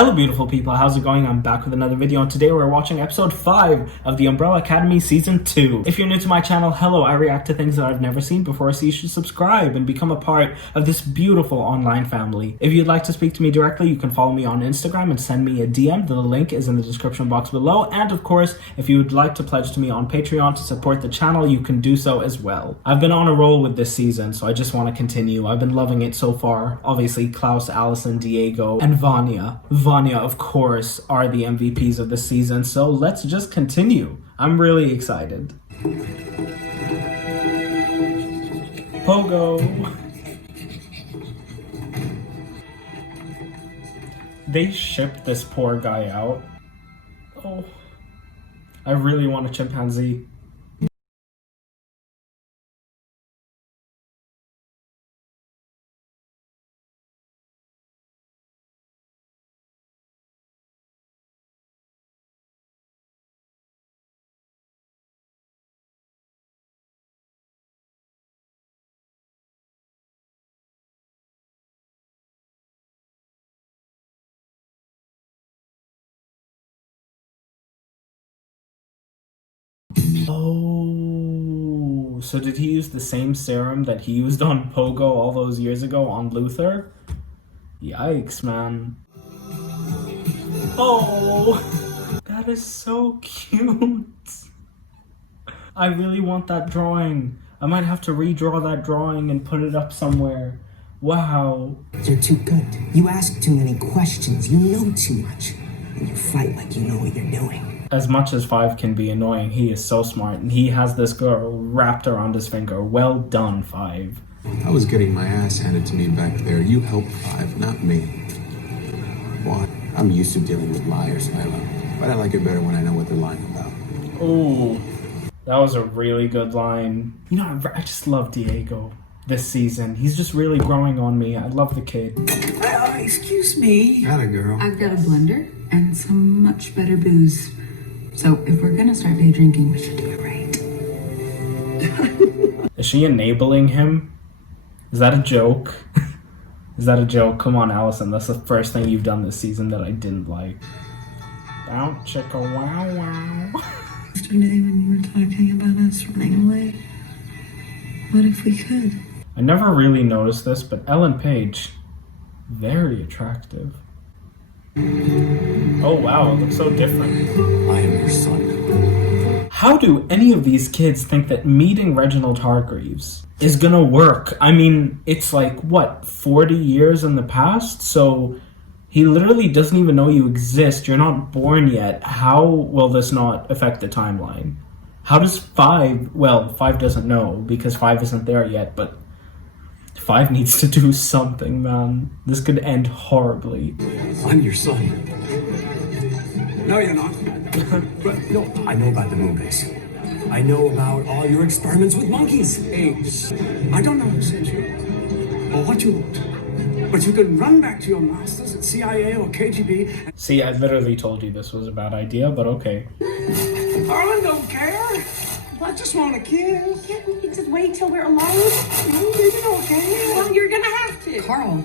Hello beautiful people, how's it going? I'm back with another video and today we're watching episode 5 of the Umbrella Academy season 2. If you're new to my channel, hello, I react to things that I've never seen before, so you should subscribe and become a part of this beautiful online family. If you'd like to speak to me directly, you can follow me on Instagram and send me a DM. The link is in the description box below, and of course, if you would like to pledge to me on Patreon to support the channel, you can do so as well. I've been on a roll with this season, so I just want to continue. I've been loving it so far. Obviously, Klaus, Allison, Diego, and Vanya. Vanya, of course, are the MVPs of this season, so let's just continue. I'm really excited. Pogo! They shipped this poor guy out. Oh, I really want a chimpanzee. Oh, so did he use the same serum that he used on Pogo all those years ago on Luther? Yikes, man. Oh, that is so cute. I really want that drawing. I might have to redraw that drawing and put it up somewhere. Wow. You're too good. You ask too many questions. You know too much. And you fight like you know what you're doing. As much as Five can be annoying, he is so smart, and he has this girl wrapped around his finger. Well done, Five. I was getting my ass handed to me back there. You helped Five, not me. Why? I'm used to dealing with liars, Milo. But I like it better when I know what they're lying about. Oh, that was a really good line. You know, I just love Diego this season. He's just really growing on me. I love the kid. Excuse me. Got a girl. I've got a blender and some much better booze. So if we're gonna start day drinking, we should do it right. Is she enabling him? Is that a joke? Is that a joke? Come on, Allison. That's the first thing you've done this season that I didn't like. Bow chicka wow wow. Yesterday when you were talking about us running away, what if we could? I never really noticed this, but Ellen Page, very attractive. Oh wow, it looks so different. I am your son. How do any of these kids think that meeting Reginald Hargreaves is gonna work? I mean, it's like, what, 40 years in the past? So he literally doesn't even know you exist. You're not born yet. How will this not affect the timeline? How does Five, well, Five doesn't know because Five isn't there yet, but Five needs to do something, man. This could end horribly. I'm your son. No, you're not. But, no, I know about the moon base. I know about all your experiments with monkeys, apes. I don't know who sent you or what you want. But you can run back to your masters at CIA or KGB. See, I literally told you this was a bad idea, but okay. I don't care. I just want a kiss. Can't we just wait till we're alone? No, baby, okay. Well, you're gonna have to. Carl,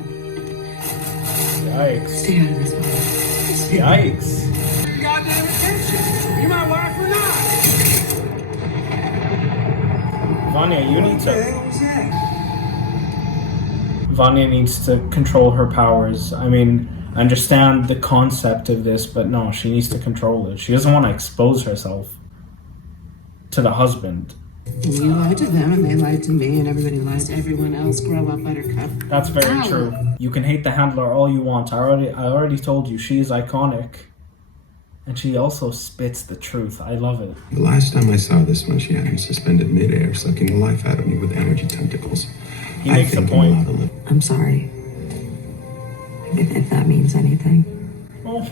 Yikes. stay out of this one. Yikes. Goddamn attention. You my wife or not? Vanya, you need What the to... hell was that? Vanya needs to control her powers. I mean, I understand the concept of this, but no, she needs to control it. She doesn't want to expose herself to the husband. You lied to them and they lied to me and everybody lies to everyone else. Grow up, Buttercup. That's very Ow. true. You can hate the handler all you want. I already told you, she is iconic. And she also spits the truth. I love it. The last time I saw this one, she had him suspended midair, sucking the life out of me with energy tentacles. He makes a I'm point. allowed to live. I'm sorry. If that means anything. Oh.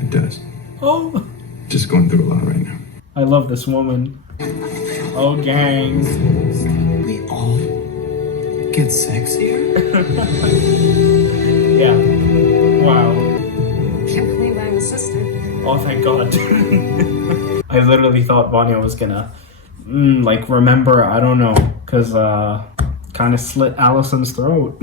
It does. Oh. Just going through a lot right now. I love this woman. Oh, gang. We all get sexier? Yeah. Wow. Can't believe I'm a sister. Oh, thank God. I literally thought Vanya was gonna, like, remember, I don't know, because, kind of slit Allison's throat.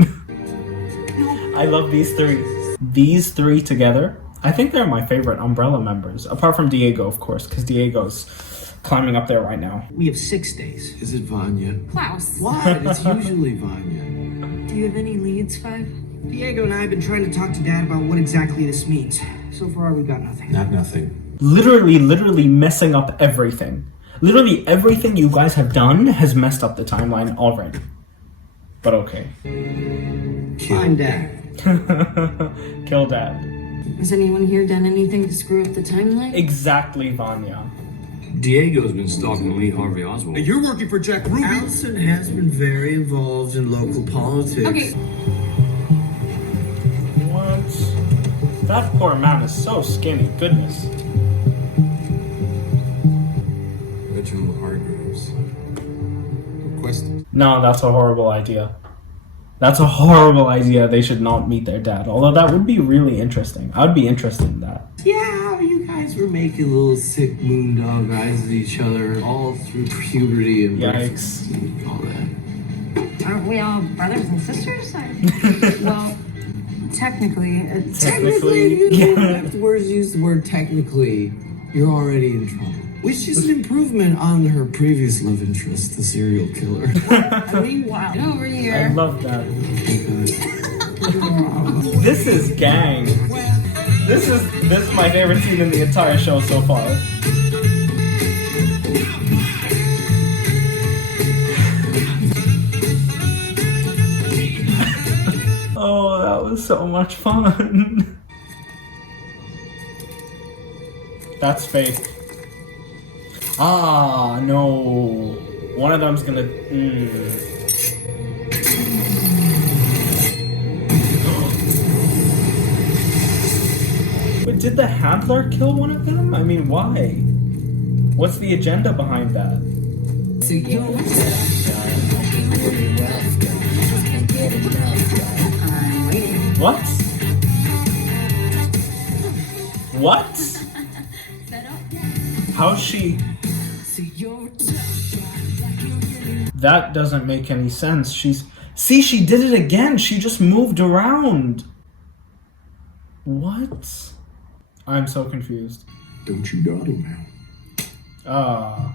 I love these three. These three together, I think they're my favorite Umbrella members. Apart from Diego, of course, because Diego's climbing up there right now. We have 6 days. Is it Vanya? Klaus. What? It's usually Vanya. Do you have any leads, Five? Diego and I have been trying to talk to Dad about what exactly this means. So far, we got nothing. Not nothing. Literally messing up everything. Literally everything you guys have done has messed up the timeline already. But okay. I'm Dad. Kill Dad. Has anyone here done anything to screw up the timeline? Exactly, Vanya. Diego's been stalking Lee Harvey Oswald. Hey, you're working for Jack Ruby. Allison has been very involved in local politics. Okay. What? That poor man is so skinny. Goodness. Reginald Hargreaves. Requested. No, that's a horrible idea. That's a horrible idea. They should not meet their dad. Although that would be really interesting. I would be interested in that. Yeah, you guys were making little sick moondog eyes at each other all through puberty and Yikes. What do you call that? Aren't we all brothers and sisters? Well, technically, Technically, if you yeah. don't have to use the word technically, you're already in trouble. Which is an improvement on her previous love interest, the serial killer. meanwhile, over I here. love that. This is gang. This is my favorite scene in the entire show so far. Oh, that was so much fun. That's fake. Ah, no. One of them's gonna. But did the handler kill one of them? I mean, why? What's the agenda behind that? What? What? How's she? That doesn't make any sense. See, she did it again. She just moved around. What? I'm so confused. Don't you dawdle now.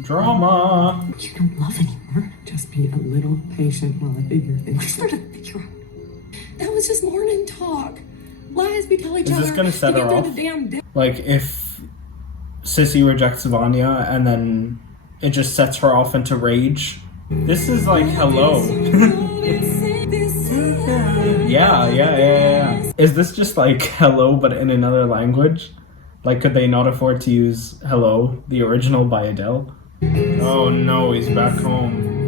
Drama. You don't love anymore. Just be a little patient while I figure things out. That was just morning talk. Lies we tell each Is other. this gonna set to her get rid off? of damn Like, if Sissy rejects Vanya and then it just sets her off into rage. This is like, hello. Yeah. Is this just like hello but in another language? Like, could they not afford to use Hello, the original by Adele? Oh no, he's back home.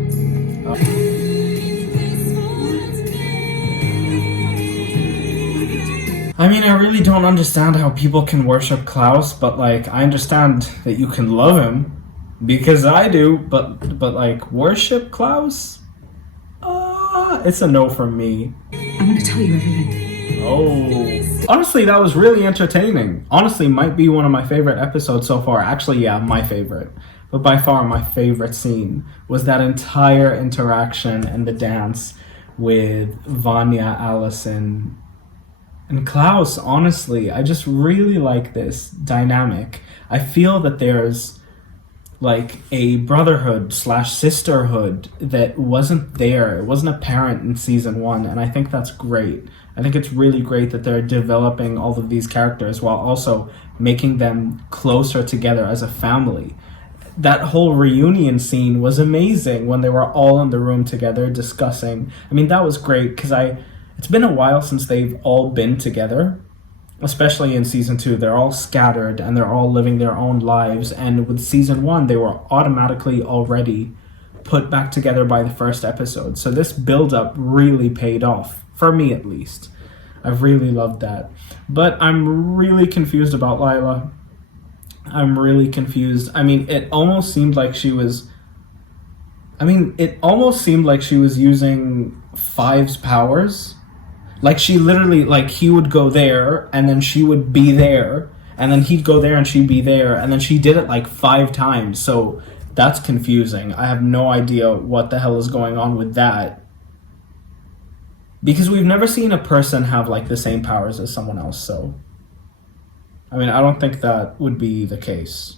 I mean, I really don't understand how people can worship Klaus, but like, I understand that you can love him. Because I do, but like, worship Klaus? It's a no from me. I'm gonna tell you everything. Oh. Honestly, that was really entertaining. Honestly, might be one of my favorite episodes so far. Actually, yeah, my favorite. But by far my favorite scene was that entire interaction and the dance with Vanya, Allison, and Klaus. Honestly, I just really like this dynamic. I feel that there's like a brotherhood / sisterhood that wasn't there. It wasn't apparent in season 1, and I think that's great. I think it's really great that they're developing all of these characters while also making them closer together as a family. That whole reunion scene was amazing when they were all in the room together discussing. I mean, that was great because it's been a while since they've all been together. Especially in season 2, they're all scattered and they're all living their own lives. And with season 1, they were automatically already put back together by the first episode. So this build-up really paid off, for me at least. I've really loved that. But I'm really confused about Lila. I'm really confused. I mean, it almost seemed like she was using Five's powers. Like, she literally, like, he would go there, and then she would be there, and then he'd go there and she'd be there, and then she did it, like, 5 times, so that's confusing. I have no idea what the hell is going on with that. Because we've never seen a person have like the same powers as someone else, so I mean, I don't think that would be the case.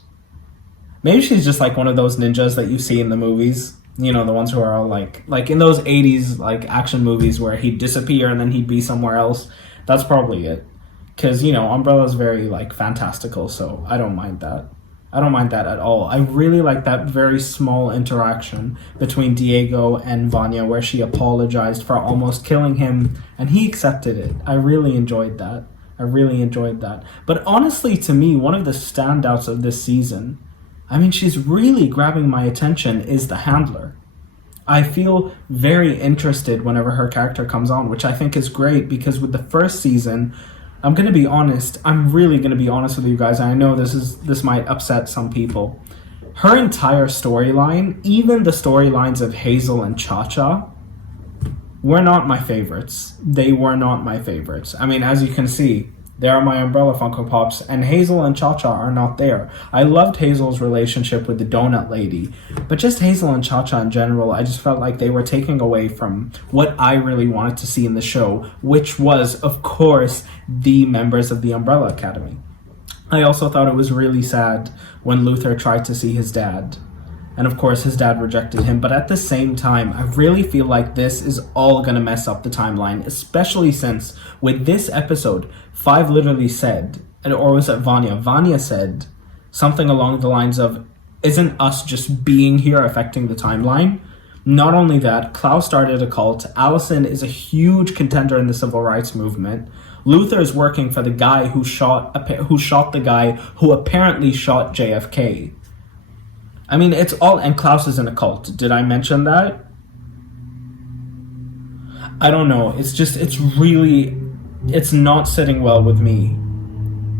Maybe she's just like one of those ninjas that you see in the movies. You know, the ones who are all like in those 80s like action movies where he'd disappear and then he'd be somewhere else. That's probably it. Because, you know, Umbrella's very like fantastical, so I don't mind that. I don't mind that at all. I really like that very small interaction between Diego and Vanya where she apologized for almost killing him and he accepted it. I really enjoyed that. But honestly, to me, one of the standouts of this season, I mean, she's really grabbing my attention, is the Handler. I feel very interested whenever her character comes on, which I think is great because with the first season, I'm going to be honest, I'm really going to be honest with you guys, and I know this might upset some people. Her entire storyline, even the storylines of Hazel and Cha-Cha, were not my favorites. They were not my favorites. I mean, as you can see, there are my Umbrella Funko Pops, and Hazel and Cha-Cha are not there. I loved Hazel's relationship with the donut lady, but just Hazel and Cha-Cha in general, I just felt like they were taking away from what I really wanted to see in the show, which was, of course, the members of the Umbrella Academy. I also thought it was really sad when Luther tried to see his dad. And of course, his dad rejected him. But at the same time, I really feel like this is all going to mess up the timeline, especially since with this episode, Five literally said, or was it Vanya? Vanya said something along the lines of, isn't us just being here affecting the timeline? Not only that, Klaus started a cult. Allison is a huge contender in the civil rights movement. Luther is working for the guy who shot the guy who apparently shot JFK. I mean, it's all, and Klaus is in a cult. Did I mention that? I don't know. It's not sitting well with me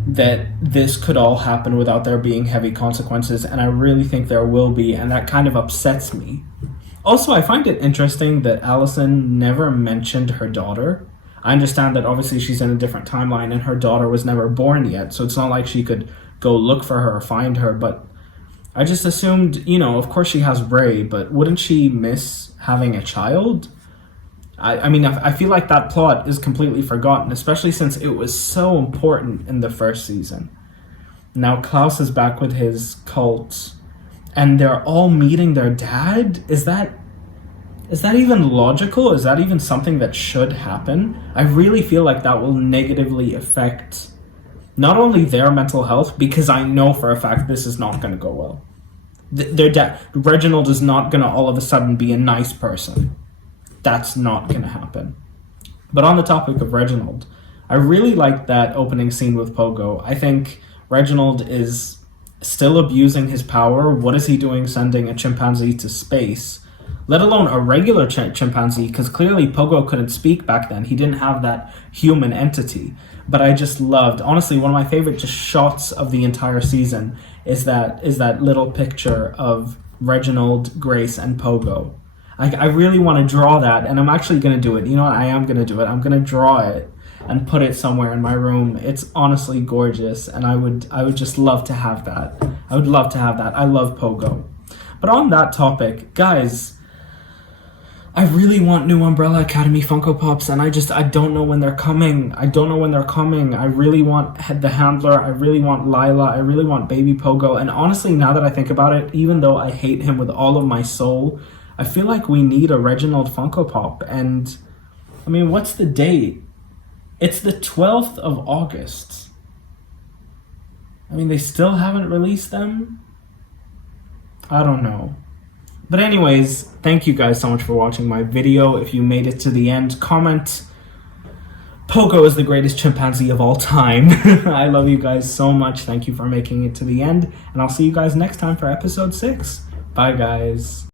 that this could all happen without there being heavy consequences, and I really think there will be, and that kind of upsets me. Also, I find it interesting that Allison never mentioned her daughter. I understand that obviously she's in a different timeline and her daughter was never born yet, so it's not like she could go look for her or find her, but I just assumed, you know, of course she has Ray, but wouldn't she miss having a child? I mean, I feel like that plot is completely forgotten, especially since it was so important in the first season. Now Klaus is back with his cult, and they're all meeting their dad? Is that even logical? Is that even something that should happen? I really feel like that will negatively affect not only their mental health, because I know for a fact this is not going to go well. Their dad, Reginald, is not going to all of a sudden be a nice person. That's not going to happen. But on the topic of Reginald, I really like that opening scene with Pogo. I think Reginald is still abusing his power. What is he doing sending a chimpanzee to space? Let alone a regular chimpanzee, because clearly Pogo couldn't speak back then. He didn't have that human entity. But I just loved, honestly, one of my favorite just shots of the entire season is that little picture of Reginald, Grace, and Pogo. I really want to draw that, and I'm actually going to do it. You know what? I am going to do it. I'm going to draw it and put it somewhere in my room. It's honestly gorgeous, and I would just love to have that. I would love to have that. I love Pogo. But on that topic, guys, I really want new Umbrella Academy Funko Pops, and I don't know when they're coming. I really want the Handler. I really want Lila. I really want Baby Pogo. And honestly, now that I think about it, even though I hate him with all of my soul, I feel like we need a Reginald Funko Pop. And, I mean, what's the date? It's the 12th of August. I mean, they still haven't released them? I don't know. But anyways, thank you guys so much for watching my video. If you made it to the end, comment, Pogo is the greatest chimpanzee of all time. I love you guys so much. Thank you for making it to the end. And I'll see you guys next time for episode 6. Bye, guys.